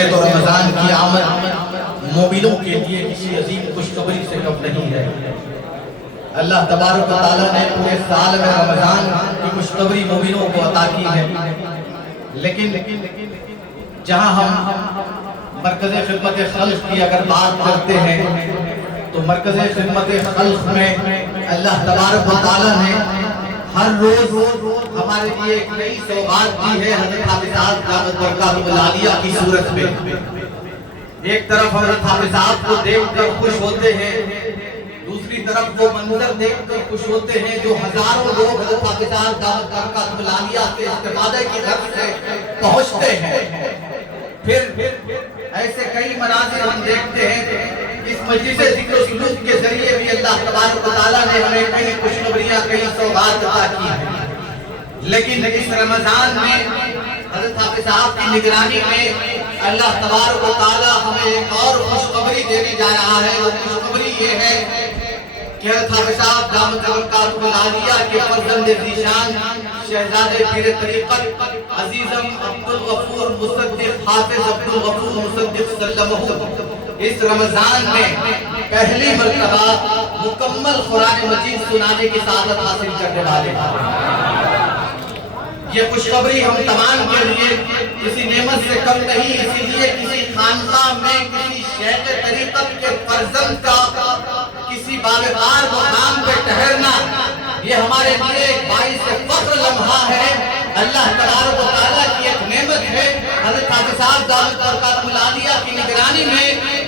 ویسے تو رمضان کی آمد مومنوں کے لیے کسی عظیم خوشخبری سے کم نہیں ہے۔ اللہ تبارک و تعالیٰ نے پورے سال میں رمضان کی خوشخبری مومنوں کو عطا کی ہے، لیکن جہاں ہم مرکز خدمت خلق کی اگر بات کرتے ہیں تو مرکز خدمت خلق میں اللہ تبارک و تعالیٰ نے ہر روز ہمارے لیے ایک نئی سوغات دی ہے حضرت حافظ صاحب دامت برکاتہ العالیہ کی صورت میں۔ ایک طرف حضرت حافظ صاحب کو دیکھ کر خوش ہوتے ہیں، دوسری طرف وہ منظر دیکھ کر خوش ہوتے ہیں جو ہزاروں لوگ حضرت حافظ صاحب دامت برکاتہ العالیہ کے استفادے کی غرض سے پہنچتے ہیں۔ پھر ایسے کئی مناظر ہم دیکھتے ہیں۔ اس مجلس ذکر و سلوک کے ذریعے بھی اللہ تبارک و تعالیٰ نے ہمیں کئی خوشخبریاں کئی سوغات عطا کی ہیں، لیکن اس رمضان میں حضرت حافظ صاحب کی نگرانی میں اللہ تبارک و تعالیٰ ہمیں ایک اور خوشخبری دینے جا رہا ہے۔ وہ خوشخبری یہ ہے کہ حضرت حافظ صاحب دامت برکاتہ العالیہ کے فرزند ذیشان شہزادے پیر طریقت عزیزم عبدالغفور مصدق حافظ عبدالغفور مصدق سلمہ اس رمضان میں پہلی مرتبہ مکمل قرآن مجید سنانے کی سعادت حاصل کرنے والے ہیں۔ یہ خوشخبری ہم تمام کے لیے کسی نعمت سے کم نہیں، اسی لیے کسی خانقاہ میں کسی شیخ طریقت کے فرزند کا کسی باوقار مقام پہ ٹھہرنا یہ ہمارے لیے ایک باعث فخر لمحہ ہے۔ اللہ تبارک و تعالیٰ کی ایک نعمت ہے۔ حضرت حافظ صاحب دامت برکاتہ العالیہ کی نگرانی میں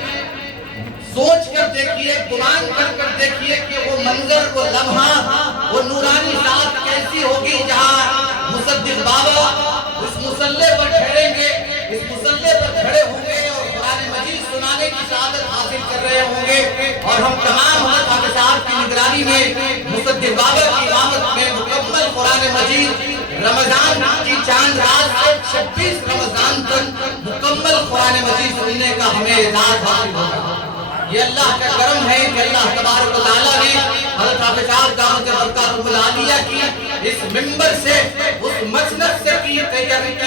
سوچ کر دیکھیے، گمان کر دیکھیے کہ وہ منظر، وہ لمحہ، وہ نورانی ساتھ کیسی ہوگی جہاں مصدق بابا اس مصلے پر ٹھہریں گے، اس مصلے پر کھڑے ہوں گے اور قرآن مجید سنانے کی سعادت حاصل کر رہے ہوں گے، اور ہم تمام حضرت حافظ صاحب کی نگرانی میں مصدق بابا کی امامت میں مکمل قرآن مجید رمضان کی چاند رات سے 26 رمضان تک مکمل قرآن مجید سننے کا ہمیں اعزاز حاصل ہوگا۔ یہ اللہ کا کرم ہے کہ اللہ تبارک و تعالیٰ نے حضرت حافظ صاحب دامت برکاتہ العالیہ کی اس منبر سے، اس مسند سے کی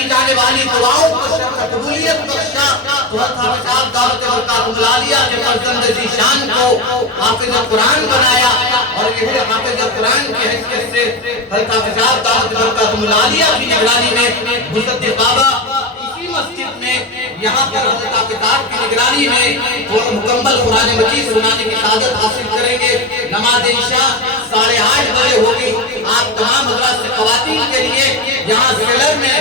جانے والی دعاؤں کو شرف قبولیت بخشا، تو حضرت حافظ صاحب دامت برکاتہ العالیہ کے فرزند ذیشان کو حافظ قرآن بنایا، اور یہ حافظ قرآن کی حیثیت سے حضرت حافظ صاحب دامت برکاتہ العالیہ کی نگرانی میں مصدق بابا اسی مسجد میں یہاں پر حضرت حافظ صاحب کی نگرانی میں وہ مکمل قرآن مجید سنانے کی سعادت حاصل کریں گے۔ نماز عشاء 8:30 بجے ہوگی۔ آپ تمام حضرات سے خواتین کے لیے یہاں سیلر میں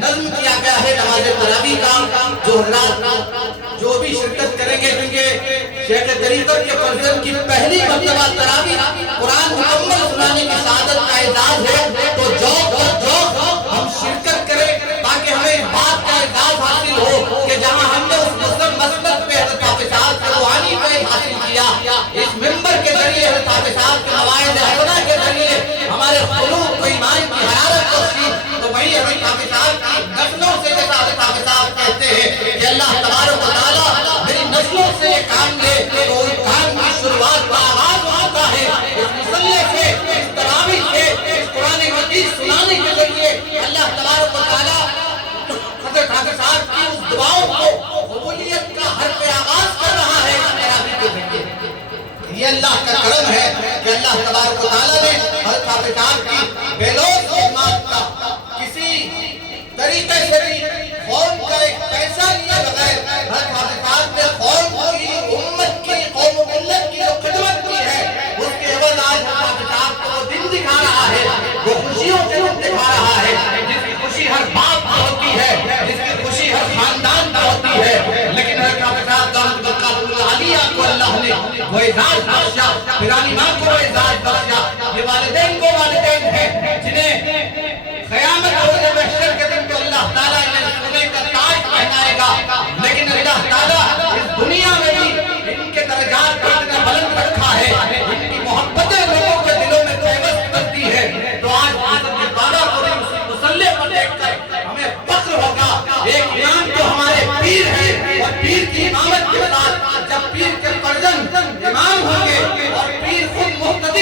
نظم کیا گیا ہے نماز تراویح کا، جو حضرات جو بھی شرکت کریں گے، کیونکہ شیخ طریقت کے فرزند کی پہلی مرتبہ تراویح قرآن مکمل سنانے کی سعادت کا اعزاز ہے، تو ہم شرکت کریں تاکہ ہمیں اس بات کا اعزاز حاصل ہو کہ جہاں ہم نے اس مسند پہ حضرت حافظ صاحب کی روحانی فیض حاصل کیا، اس منبر کے ذریعے حضرت حافظ صاحب کے مواعظ حسنہ کے ذریعے ہمارے قلوب کو ایمان کی حرارت بخشی، تو وہی حضرت حافظ صاحب کی نسلوں سے جیسا حضرت حافظ صاحب کہتے ہیں کہ اللہ تبارک و تعالیٰ میری نسلوں سے یہ کام لے، تو اس کام کی شروعات کا آغاز ہوتا ہے اس مصلے سے، اس تراویح سے، اس قرآن مجید سنانے کے ذریعے اللہ تبارک و تعالیٰ حضرت حافظ صاحب کی اس دعاؤں کو قبولیت کا ہر پہ آغاز کر رہا ہے اس تراویح کے ذریعے۔ یہ اللہ کا کرم ہے کہ اللہ تبارک و تعالیٰ نے حضرت حافظ صاحب کی بیلوس خدمات کا کسی طریقے سے بھی قوم کا ایک پیسہ لیے بغیر حضرت حافظ صاحب نے قوم کی، امت کی، قوم و ملت کی جو خدمت کی ہے، اس کے عوض آج حافظ صاحب کو وہ دن دکھا رہا ہے، وہ خوشیوں کے دن دکھا رہا ہے، جس کی خوشی ہر باپ کو ہوتی ہے، جس کی خوشی ہر خاندان کو ہوتی ہے، لیکن حضرت حافظ صاحب دامت برکاتہ العالیہ کو اللہ نے وہ اعزاز بخشا، پرانی ماں کو وہ اعزاز بخشا، یہ والدین کو والدین ہیں جنہیں قیامت اور محشر کے دن کو اللہ تعالیٰ انہیں سونے کا تاج پہنائے گا، لیکن اللہ تعالیٰ اس دنیا میں بھی ان کے درجات کو اتنا بلند رکھا ہے، ان کی محبتیں لوگوں کے دلوں میں پیوست کرتی ہے، تو آج مصدق بابا کو بھی اسی مصلے پر دیکھ کر ہمیں فخر ہوگا۔ ایک امام جو ہمارے پیر ہیں، اور پیر کی امامت کے ساتھ جب پیر کے فرزند امام ہوں گے اور پیر خود مقتدی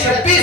26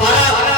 12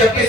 26